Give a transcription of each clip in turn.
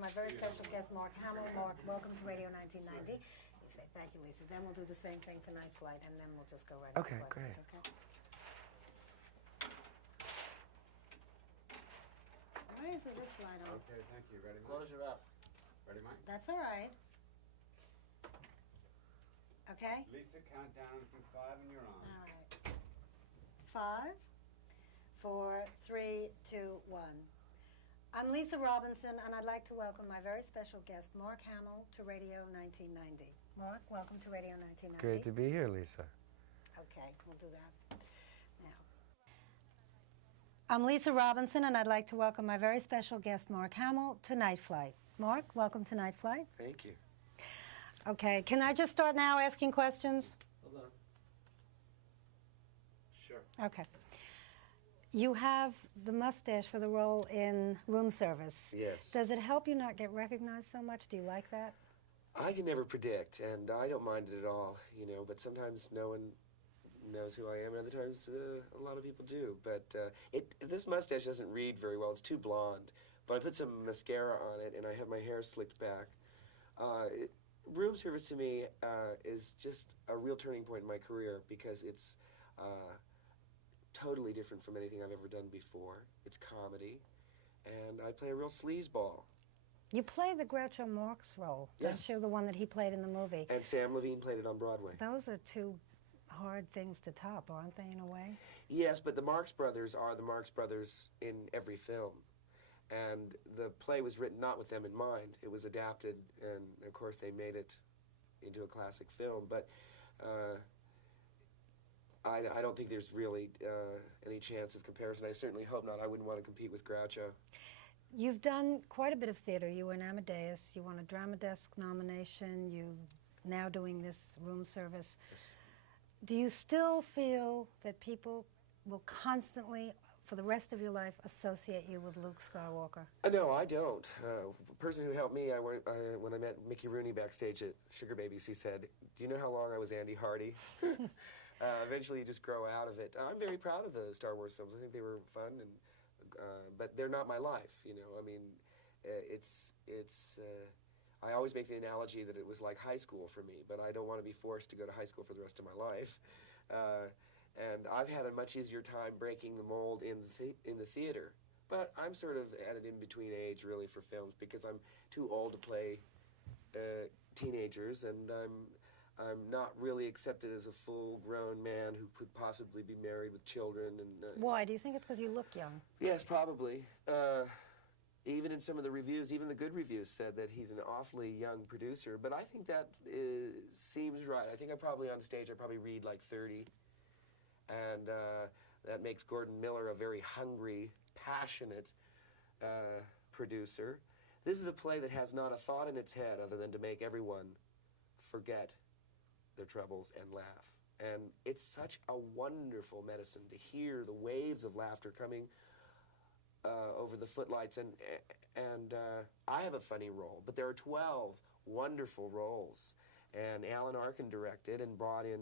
My very special guest, Mark Hamill. Mark, welcome to Radio 1990. You say thank you, Lisa. Then we'll do the same thing for Night Flight, and then we'll just go right into questions, great. Okay? Why isn't this light on? Okay, thank you. Ready, Mike? Close it up. Ready, Mike? That's all right. Okay? Lisa, count down from 5 and you're on. All right. 5, 4, 3, 2, 1. I'm Lisa Robinson, and I'd like to welcome my very special guest, Mark Hamill, to Radio 1990. Mark, welcome to Radio 1990. Great to be here, Lisa. Okay, we'll do that now. I'm Lisa Robinson, and I'd like to welcome my very special guest, Mark Hamill, to Night Flight. Mark, welcome to Night Flight. Thank you. Okay, can I just start now asking questions? Hold on. Sure. Okay. You have the mustache for the role in Room Service. Yes. Does it help you not get recognized so much? Do you like that? I can never predict, and I don't mind it at all, you know, but sometimes no one knows who I am, and other times a lot of people do. But this mustache doesn't read very well. It's too blonde. But I put some mascara on it, and I have my hair slicked back. Room Service to me is just a real turning point in my career because it's totally different from anything I've ever done before. It's comedy, and I play a real sleazeball. You play the Groucho Marx role, Yes. don't you? The one that he played in the movie. And Sam Levine played it on Broadway. Those are two hard things to top, aren't they, in a way? Yes, but the Marx Brothers are the Marx Brothers in every film. And the play was written not with them in mind. It was adapted, and of course they made it into a classic film. But I don't think there's really any chance of comparison. I certainly hope not. I wouldn't want to compete with Groucho. You've done quite a bit of theater. You were in Amadeus. You won a Drama Desk nomination. You're now doing this Room Service. Yes. Do you still feel that people will constantly, for the rest of your life, associate you with Luke Skywalker? No, I don't. The person who helped me, when I met Mickey Rooney backstage at Sugar Babies, he said, "Do you know how long I was Andy Hardy?" Eventually, you just grow out of it. I'm very proud of the Star Wars films. I think they were fun, and but they're not my life. You know, I mean, I always make the analogy that it was like high school for me, but I don't want to be forced to go to high school for the rest of my life. And I've had a much easier time breaking the mold in the theater. But I'm sort of at an in-between age, really, for films, because I'm too old to play teenagers, and I'm not really accepted as a full-grown man who could possibly be married with children. And Why? Do you think it's because you look young? Yes, probably. Even in some of the reviews, even the good reviews said that he's an awfully young producer, but I think that seems right. I think I probably, on stage, I probably read like 30, and that makes Gordon Miller a very hungry, passionate producer. This is a play that has not a thought in its head other than to make everyone forget their troubles and laugh. And it's such a wonderful medicine to hear the waves of laughter coming over the footlights, and I have a funny role, but there are 12 wonderful roles, and Alan Arkin directed and brought in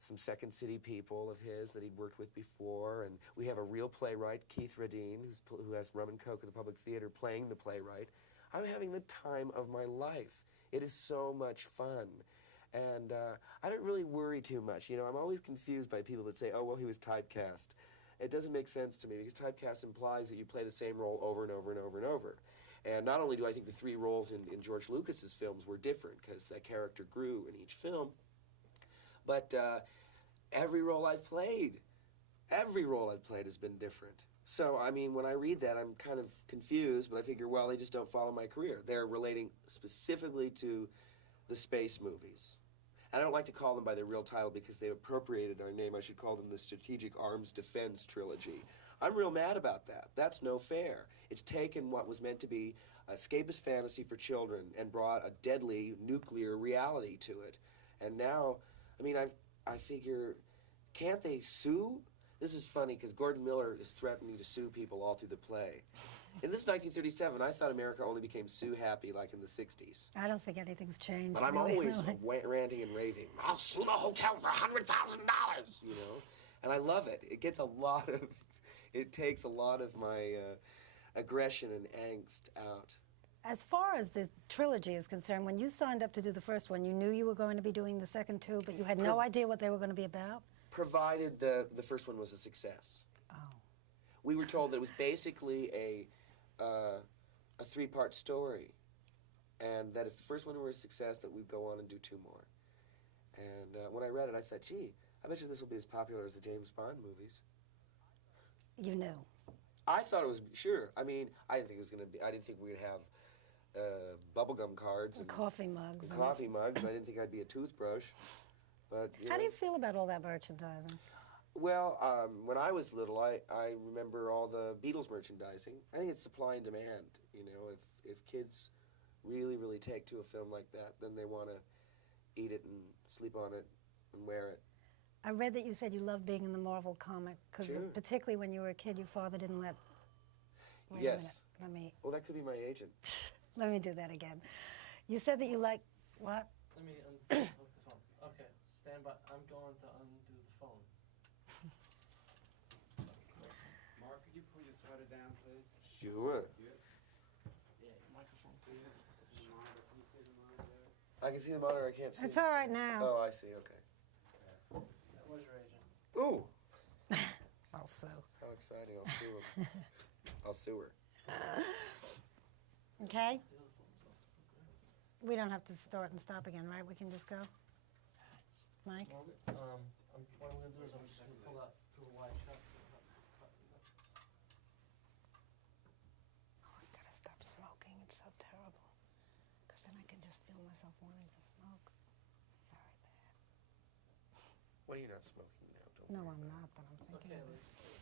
some Second City people of his that he'd worked with before, and we have a real playwright, Keith Radine, who has Rum and Coke at the Public Theater, playing the playwright. I'm having the time of my life. It is so much fun. And I don't really worry too much. You know, I'm always confused by people that say, oh, well, he was typecast. It doesn't make sense to me, because typecast implies that you play the same role over and over and over and over. And not only do I think the 3 roles in George Lucas's films were different, because that character grew in each film, but every role I've played has been different. So, I mean, when I read that, I'm kind of confused, but I figure, well, they just don't follow my career. They're relating specifically to the space movies. I don't like to call them by their real title because they appropriated our name. I should call them the Strategic Arms Defense Trilogy. I'm real mad about that. That's no fair. It's taken what was meant to be escapist fantasy for children and brought a deadly nuclear reality to it. And now, I mean, I figure, can't they sue? This is funny because Gordon Miller is threatening to sue people all through the play. In this 1937, I thought America only became sue-happy like in the 60s. I don't think anything's changed. But I'm really. always ranting and raving. I'll sue the hotel for $100,000, you know? And I love it. It takes a lot of my aggression and angst out. As far as the trilogy is concerned, when you signed up to do the first one, you knew you were going to be doing the second two, but you had no idea what they were going to be about? Provided the first one was a success. Oh. We were told that it was basically a three-part story, and that if the first one were a success, that we'd go on and do two more. And when I read it, I thought, gee, I bet you this will be as popular as the James Bond movies. You knew. I thought it was, sure. I mean, I didn't think it was going to be, I didn't think we'd have bubblegum cards and coffee mugs. coffee mugs. I didn't think I'd be a toothbrush. But How do you feel about all that merchandising? Well, when I was little, I remember all the Beatles merchandising. I think it's supply and demand. You know, if kids really, really take to a film like that, then they want to eat it and sleep on it and wear it. I read that you said you loved being in the Marvel comic, because Sure. particularly when you were a kid, your father didn't let... Wait Yes. a minute. Well, that could be my agent. Let me do that again. You said that you like... What? Let me unhook the phone. Okay, stand by. I'm going to undo the phone. Mark, could you pull your sweater down, please? Sure. Yeah, microphone. The monitor, can you see the monitor? I can see the monitor. I can't see. It's all right now. Oh, I see. Okay. That was your agent. Ooh. Also. How exciting. I'll sue him. I'll sue her. Okay? The other phone's off. We don't have to start and stop again, right? We can just go? Mike? Moment. What I'm going to do is I'm just going to pull that through a wide shot. So I'm not cutting it. Oh, I've got to stop smoking. It's so terrible. Because then I can just feel myself wanting to smoke. It's very bad. Well, you're not smoking now. Don't No, worry I'm about not, but I'm thinking Okay, of it. Liz.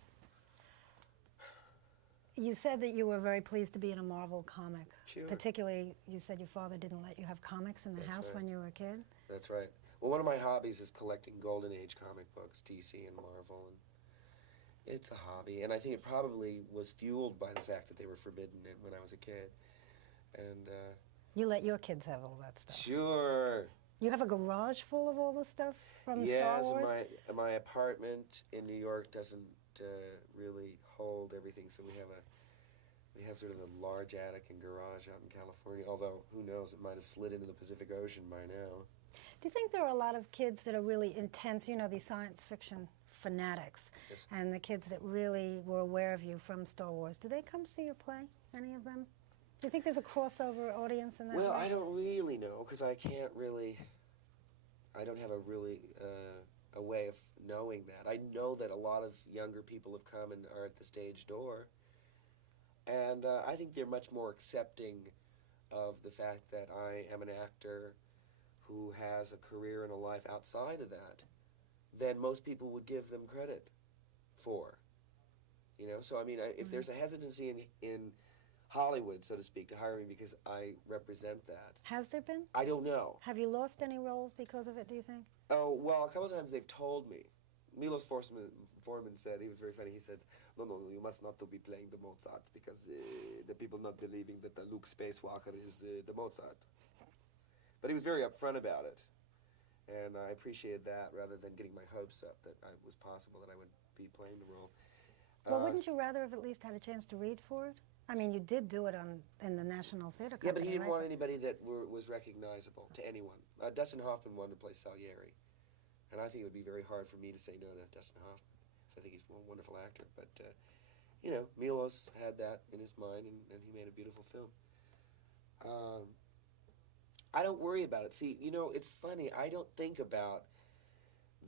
You said that you were very pleased to be in a Marvel comic. Sure. Particularly, you said your father didn't let you have comics in the That's house right. when you were a kid. That's right. Well, one of my hobbies is collecting Golden Age comic books, DC and Marvel, and it's a hobby. And I think it probably was fueled by the fact that they were forbidden when I was a kid. And You let your kids have all that stuff. sure, You have a garage full of all the stuff from Star yes, Wars? my apartment in New York doesn't really hold everything, so we have sort of a large attic and garage out in California. Although who knows, it might have slid into the Pacific Ocean by now. Do you think there are a lot of kids that are really intense, you know, these science fiction fanatics, Yes. and the kids that really were aware of you from Star Wars? Do they come see your play, any of them? Do you think there's a crossover audience in that Well, way? I don't really know, because I don't have a really a way of knowing that. I know that a lot of younger people have come and are at the stage door, and I think they're much more accepting of the fact that I am an actor who has a career and a life outside of that than most people would give them credit for. You know, so I mean, if there's a hesitancy in Hollywood, so to speak, to hire me because I represent that, Has there been? I don't know. Have you lost any roles because of it, do you think? Oh, well, a couple of times they've told me. Milos Forman said, he was very funny, he said, no, you must not to be playing the Mozart because the people not believing that the Luke Spacewalker is the Mozart. But he was very upfront about it, and I appreciated that rather than getting my hopes up that it was possible that I would be playing the role. Well, wouldn't you rather have at least had a chance to read for it? I mean, you did do it in the National Theater Company, Yeah, but he didn't right? want anybody that was recognizable to anyone. Dustin Hoffman wanted to play Salieri, and I think it would be very hard for me to say no to Dustin Hoffman, because I think he's a wonderful actor. But, you know, Milos had that in his mind, and he made a beautiful film. I don't worry about it. See, you know, it's funny. I don't think about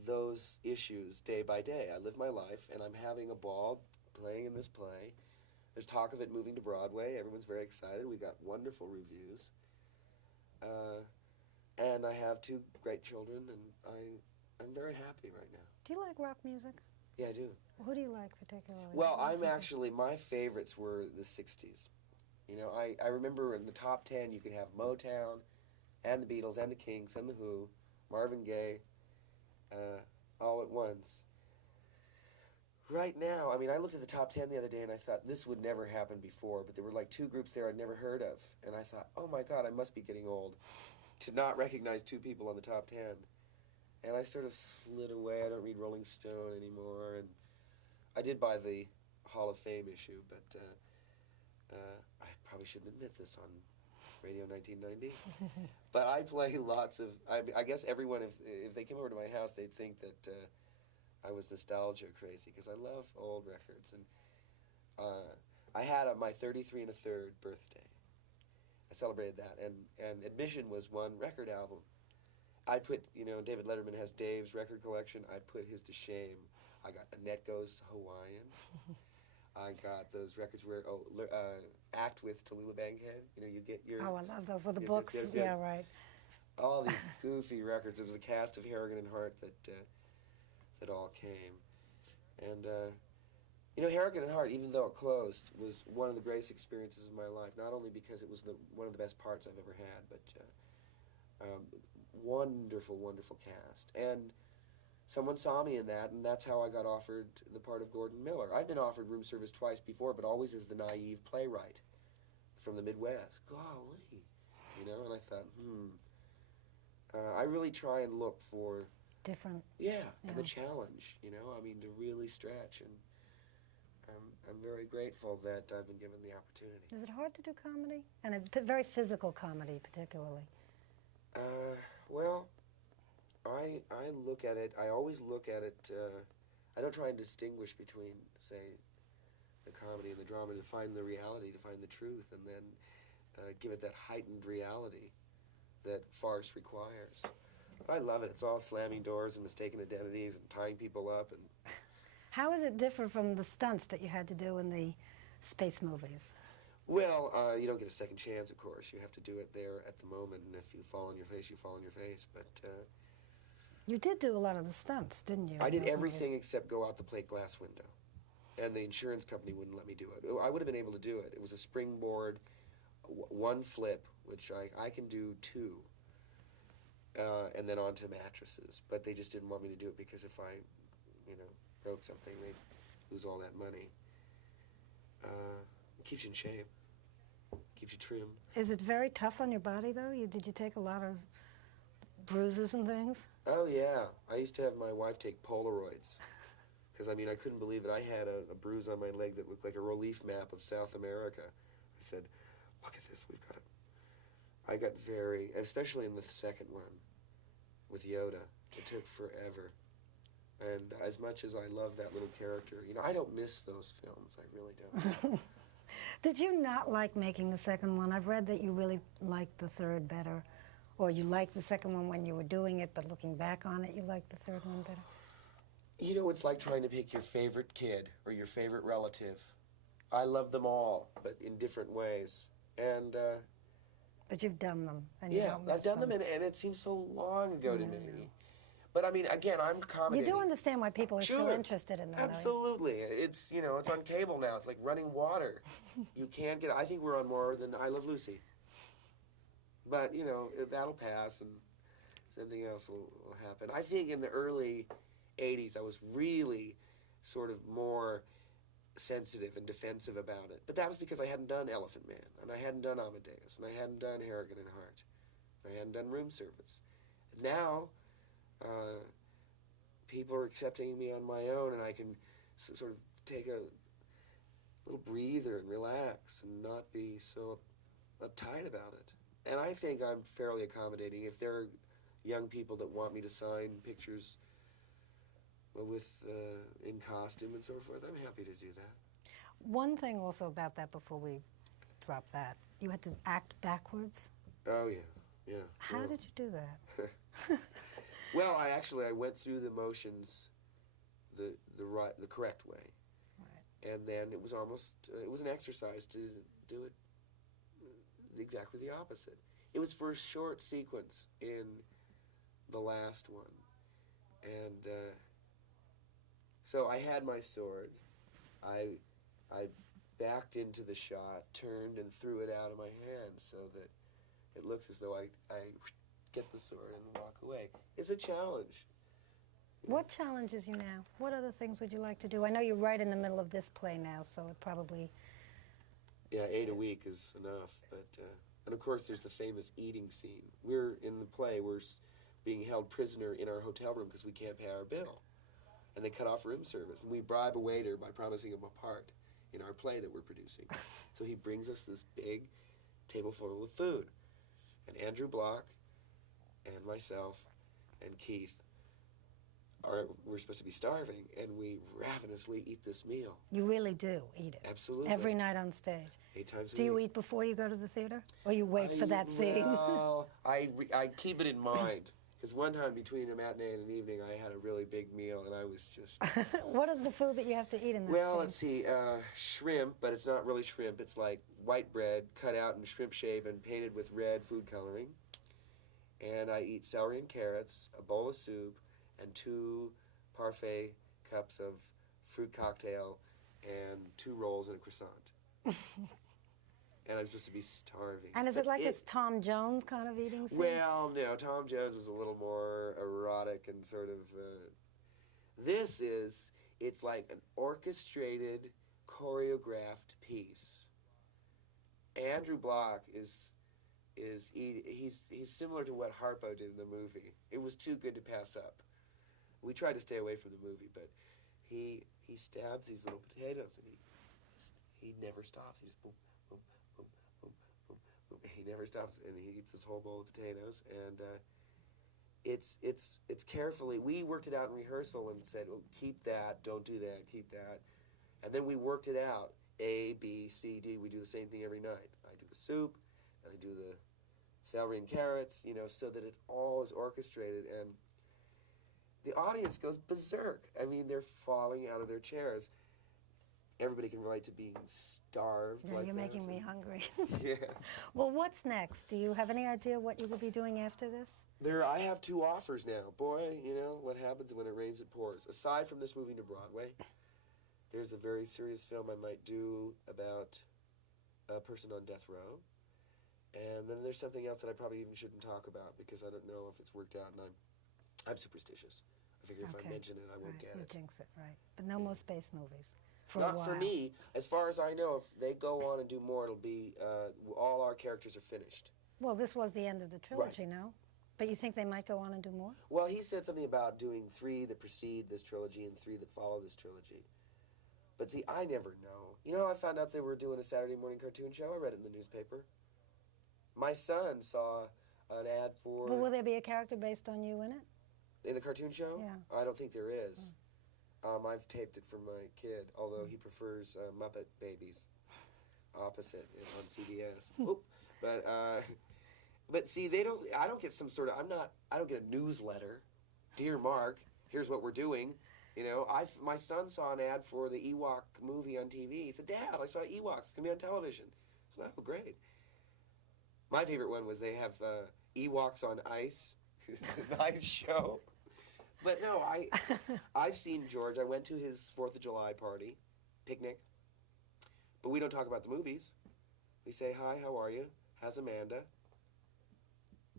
those issues day by day. I live my life, and I'm having a ball playing in this play. There's talk of it moving to Broadway. Everyone's very excited. We got wonderful reviews. And I have two great children, and I'm very happy right now. Do you like rock music? Yeah, I do. Who do you like particularly? Well, What's I'm the- actually, my favorites were the 60s. You know, I remember in the top 10 you could have Motown and the Beatles and the Kinks and the Who, Marvin Gaye, all at once. Right now, I mean, I looked at the top 10 the other day and I thought this would never happen before, but there were like two groups there I'd never heard of. And I thought, oh my God, I must be getting old to not recognize two people on the top 10. And I sort of slid away. I don't read Rolling Stone anymore. And I did buy the Hall of Fame issue, but I probably shouldn't admit this on Radio 1990. But I play lots of, I guess everyone, if they came over to my house, they'd think that I was nostalgia crazy, because I love old records. And I had my 33 and a third birthday. I celebrated that, and Admission was one record album. I put, David Letterman has Dave's record collection. I put his to shame. I got Annette Goes Hawaiian. I got those records where, Act with Tallulah Bankhead. You get your... Oh, I love those with the Yes, books. yes, yes, Yeah, yes. right. All these goofy records. It was a cast of Harrigan and Hart that all came. And, Harrigan and Hart, even though it closed, was one of the greatest experiences of my life. Not only because it was one of the best parts I've ever had, but wonderful, wonderful cast. And someone saw me in that, and that's how I got offered the part of Gordon Miller. I'd been offered room service twice before, but always as the naive playwright from the Midwest. Golly, and I thought, I really try and look for... Different. Yeah, and the challenge, to really stretch. And I'm very grateful that I've been given the opportunity. Is it hard to do comedy? And it's very physical comedy, particularly. Well, I look at it, I always look at it, I don't try and distinguish between, say, the comedy and the drama, to find the reality, to find the truth, and then give it that heightened reality that farce requires. I love it. It's all slamming doors and mistaken identities and tying people up. And How is it different from the stunts that you had to do in the space movies? well, you don't get a second chance, of course. You have to do it there at the moment, and if you fall on your face, you fall on your face. But You did do a lot of the stunts, didn't you? I in did those everything movies? except go out the plate glass window. And the insurance company wouldn't let me do it. I would have been able to do it. It was a springboard, one flip, which I can do two, and then onto mattresses. But they just didn't want me to do it because if I, broke something, they'd lose all that money. It keeps you in shape. Keeps you trim. Is it very tough on your body, though? Did you take a lot of bruises and things? Oh, yeah. I used to have my wife take Polaroids. Because, I couldn't believe it. I had a bruise on my leg that looked like a relief map of South America. I said, look at this, we've got it. I got very, especially in the second one with Yoda, it took forever. And as much as I love that little character, I don't miss those films. I really don't. Did you not like making the second one? I've read that you really liked the third better. Or you liked the second one when you were doing it, but looking back on it, you liked the third one better? It's like trying to pick your favorite kid or your favorite relative. I love them all, but in different ways. And, But you've done them. And you yeah, don't miss I've done them, and it seems so long ago to me. But, again, I'm You accommodating. do understand why people are still Sure. interested in them, though. Absolutely. It's, it's on cable now. It's like running water. You can't get, I think we're on more than I Love Lucy. But, that'll pass, and something else will happen. I think in the early 80s, I was really sort of more sensitive and defensive about it. But that was because I hadn't done Elephant Man, and I hadn't done Amadeus, and I hadn't done Harrigan and Hart. I hadn't done Room Service. Now, people are accepting me on my own, and I can sort of take a little breather and relax and not be so uptight about it. And I think I'm fairly accommodating. If there are young people that want me to sign pictures with in costume and so forth, I'm happy to do that. One thing also about that before we drop that, you had to act backwards. Oh, yeah. How did you do that? Well, I went through the motions the correct way. Right. And then it was an exercise to do it exactly the opposite. It was for a short sequence in the last one. And so I had my sword. I backed into the shot, turned, and threw it out of my hand so that it looks as though I get the sword and walk away. It's a challenge. What challenges you now? What other things would you like to do? I know you're right in the middle of this play now, so it probably... Yeah, 8 a week is enough. But and of course, there's the famous eating scene. We're in the play. We're being held prisoner in our hotel room because we can't pay our bill, and they cut off room service. And we bribe a waiter by promising him a part in our play that we're producing. So he brings us this big table full of food. And Andrew Block and myself and Keith we're supposed to be starving, and we ravenously eat this meal. You really do eat it. Absolutely. Every night on stage. 8 times a week. Do you eat before you go to the theater? Or you wait for that scene? Well, I keep it in mind. Because one time between a matinee and an evening, I had a really big meal, and I was just... What is the food that you have to eat in that Well, scene? let's see. Shrimp, but it's not really shrimp. It's like white bread cut out in shrimp shape and painted with red food coloring. And I eat celery and carrots, a bowl of soup, and 2 parfait cups of fruit cocktail, and 2 rolls and a croissant. And I'm supposed to be starving. And is it like a Tom Jones kind of eating scene? Well, no. Tom Jones is a little more erotic and sort of... it's like an orchestrated, choreographed piece. Andrew Block is eating... He's similar to what Harpo did in the movie. It was too good to pass up. We tried to stay away from the movie, but he stabs these little potatoes, and he never stops. He just boom, boom, boom, boom, boom, boom. He never stops, and he eats this whole bowl of potatoes, and it's carefully. We worked it out in rehearsal and said, oh, keep that, don't do that, keep that, and then we worked it out. A, B, C, D. We do the same thing every night. I do the soup, and I do the celery and carrots, so that it all is orchestrated, and the audience goes berserk. I mean, they're falling out of their chairs. Everybody can relate to being starved. Yeah, like you're that. making me hungry. Yeah. Well, what's next? Do you have any idea what you will be doing after this? I have 2 offers now. Boy, what happens when it rains, it pours. Aside from this moving to Broadway, there's a very serious film I might do about a person on death row. And then there's something else that I probably even shouldn't talk about because I don't know if it's worked out, and I'm superstitious. I figure if I mention it, I won't get you it. Jinx it, right. But no more space movies for a Not while. for me. As far as I know, if they go on and do more, it'll be all our characters are finished. Well, this was the end of the trilogy, no? But you think they might go on and do more? Well, he said something about doing 3 that precede this trilogy and 3 that follow this trilogy. But see, I never know. I found out they were doing a Saturday morning cartoon show. I read it in the newspaper. My son saw an ad for... Well, will there be a character based on you in it? In the cartoon show? Yeah. I don't think there is. I've taped it for my kid, although he prefers Muppet Babies. Opposite on CBS. Oop. But see, I don't get some sort of, I don't get a newsletter. Dear Mark, here's what we're doing. My son saw an ad for the Ewok movie on TV. He said, Dad, I saw Ewoks. It's going to be on television. I said, oh, great. My favorite one was they have Ewoks on Ice. Nice show. But no, I've seen George. I went to his 4th of July party, picnic. But we don't talk about the movies. We say, hi, how are you? How's Amanda?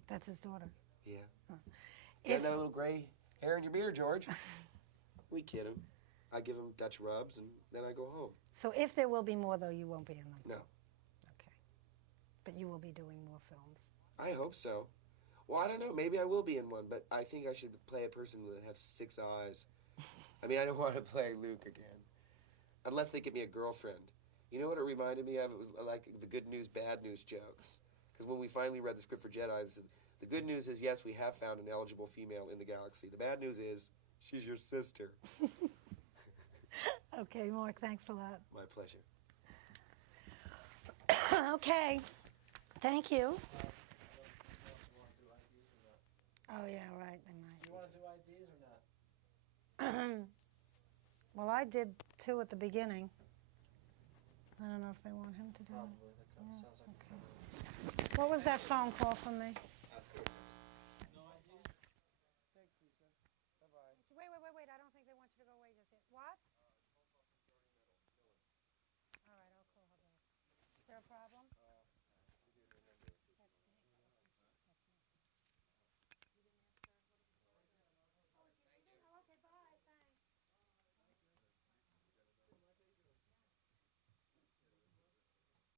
That's his daughter. Yeah. Huh. Got that little gray hair in your beard, George. We kid him. I give him Dutch rubs, and then I go home. So if there will be more, though, you won't be in them? No. Okay. But you will be doing more films? I hope so. Well, I don't know. Maybe I will be in one, but I think I should play a person that has 6 eyes. I mean, I don't want to play Luke again. Unless they give me a girlfriend. You know what it reminded me of? It was like the good news, bad news jokes. Because when we finally read the script for Jedi, they said, the good news is, yes, we have found an eligible female in the galaxy. The bad news is, she's your sister. Okay, Mark, thanks a lot. My pleasure. Okay. Thank you. Oh, yeah, right. They might. You want to do IDs or not? Well, I did 2 at the beginning. I don't know if they want him to do it. Probably. That Yeah, sounds like okay. What was that phone call from me? No IDs? Thanks, Lisa. Bye-bye. Wait. I don't think they want you to go away just yet. What? All right, I'll call her back. Is there a problem?